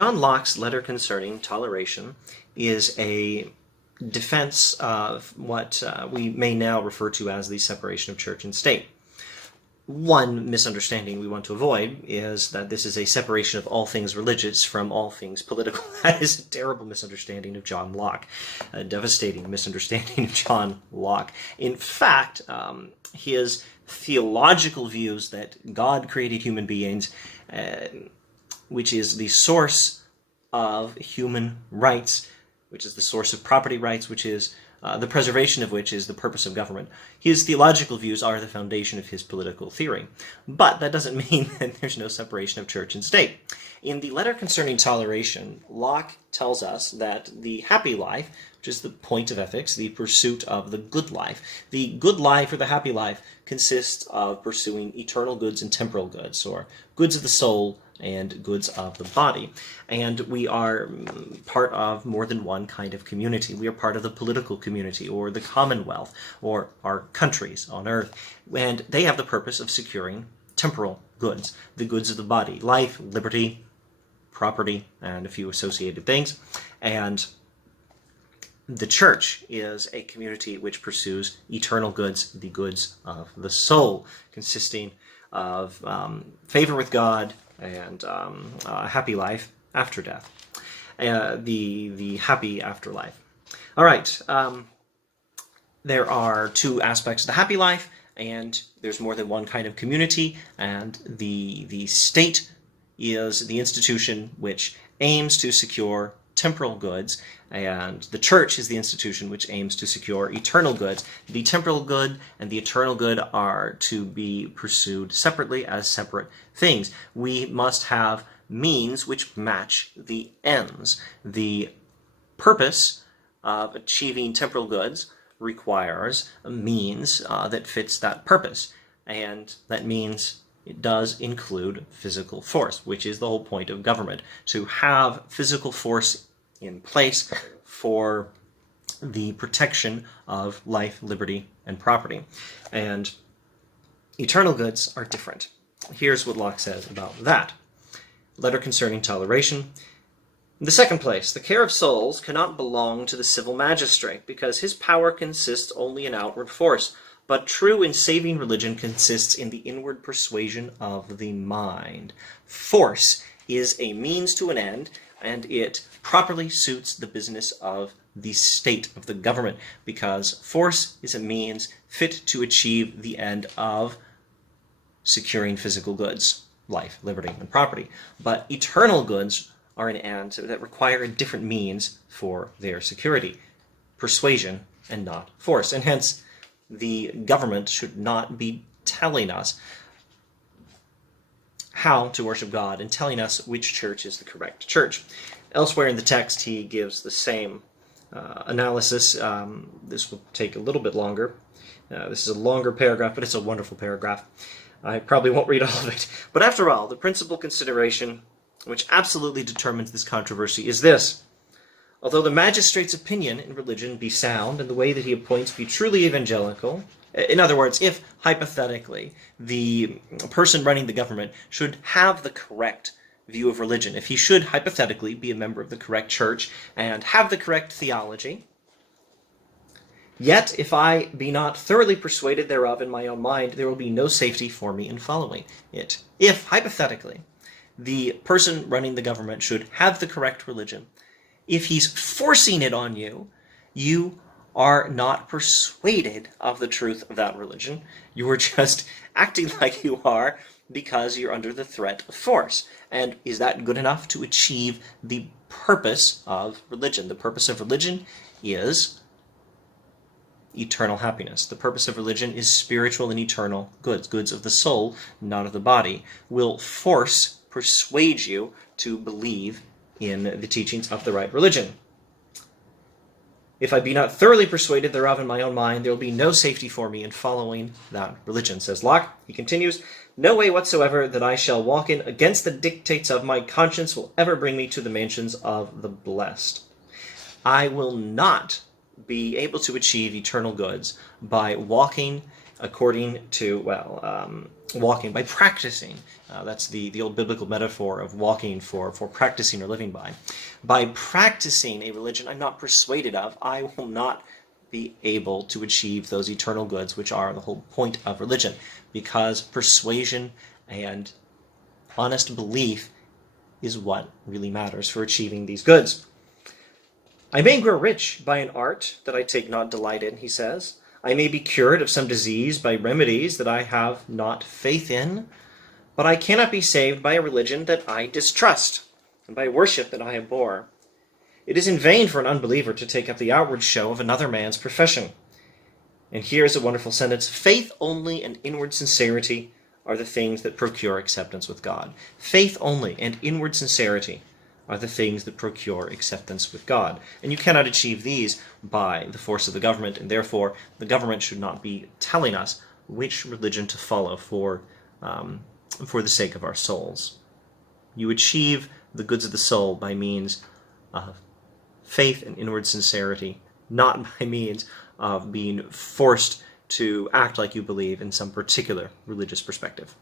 John Locke's letter concerning toleration is a defense of what we may now refer to as the separation of church and state. One misunderstanding we want to avoid is that this is a separation of all things religious from all things political. That is a terrible misunderstanding of John Locke, a devastating misunderstanding of John Locke. In fact, his theological views that God created human beings, which is the source of human rights, which is the source of property rights, which is the preservation of which is the purpose of government. His theological views are the foundation of his political theory. But that doesn't mean that there's no separation of church and state. In the letter concerning toleration, Locke tells us that the happy life, which is the point of ethics, the pursuit of the good life, the good life or the happy life consists of pursuing eternal goods and temporal goods, or goods of the soul and goods of the body. And we are part of more than one kind of community. We are part of the political community, or the commonwealth, or our countries on earth. And they have the purpose of securing temporal goods, the goods of the body, life, liberty, property, and a few associated things. And the church is a community which pursues eternal goods, the goods of the soul, consisting of favor with God and a happy life after death, the happy afterlife. All right, there are two aspects of the happy life, and there's more than one kind of community, and the state is the institution which aims to secure temporal goods, and the church is the institution which aims to secure eternal goods. The temporal good and the eternal good are to be pursued separately as separate things. We must have means which match the ends. The purpose of achieving temporal goods requires a means that fits that purpose, and that means it does include physical force, which is the whole point of government, to have physical force in place for the protection of life, liberty, and property. And eternal goods are different. Here's what Locke says about that. Letter concerning toleration. In the second place, the care of souls cannot belong to the civil magistrate, because his power consists only in outward force. But true and saving religion consists in the inward persuasion of the mind. Force is a means to an end, and it properly suits the business of the state, of the government, because force is a means fit to achieve the end of securing physical goods, life, liberty, and property. But eternal goods are an end that require a different means for their security, persuasion and not force. And hence, the government should not be telling us how to worship God and telling us which church is the correct church. Elsewhere in the text, he gives the same analysis. This will take a little bit longer. This is a longer paragraph, but it's a wonderful paragraph. I probably won't read all of it. But after all, the principal consideration which absolutely determines this controversy is this. Although the magistrate's opinion in religion be sound, and the way that he appoints be truly evangelical, in other words, if, hypothetically, the person running the government should have the correct view of religion, if he should, hypothetically, be a member of the correct church and have the correct theology, yet, if I be not thoroughly persuaded thereof in my own mind, there will be no safety for me in following it. If, hypothetically, the person running the government should have the correct religion, if he's forcing it on you, you are not persuaded of the truth of that religion. You are just acting like you are because you're under the threat of force. And is that good enough to achieve the purpose of religion? The purpose of religion is eternal happiness. The purpose of religion is spiritual and eternal goods, goods of the soul, not of the body. Will force persuade you to believe in the teachings of the right religion? If I be not thoroughly persuaded thereof in my own mind, there will be no safety for me in following that religion, says Locke. He continues, no way whatsoever that I shall walk in against the dictates of my conscience will ever bring me to the mansions of the blessed. I will not be able to achieve eternal goods by walking according to, walking, by practicing. That's the old biblical metaphor of walking for practicing or living by. By practicing a religion I'm not persuaded of, I will not be able to achieve those eternal goods, which are the whole point of religion, because persuasion and honest belief is what really matters for achieving these goods. I may grow rich by an art that I take not delight in, he says. I may be cured of some disease by remedies that I have not faith in, but I cannot be saved by a religion that I distrust, and by worship that I abhor. It is in vain for an unbeliever to take up the outward show of another man's profession. And here is a wonderful sentence: faith only and inward sincerity are the things that procure acceptance with God. Faith only and inward sincerity are the things that procure acceptance with God. And you cannot achieve these by the force of the government, and therefore the government should not be telling us which religion to follow for the sake of our souls. You achieve the goods of the soul by means of faith and inward sincerity, not by means of being forced to act like you believe in some particular religious perspective.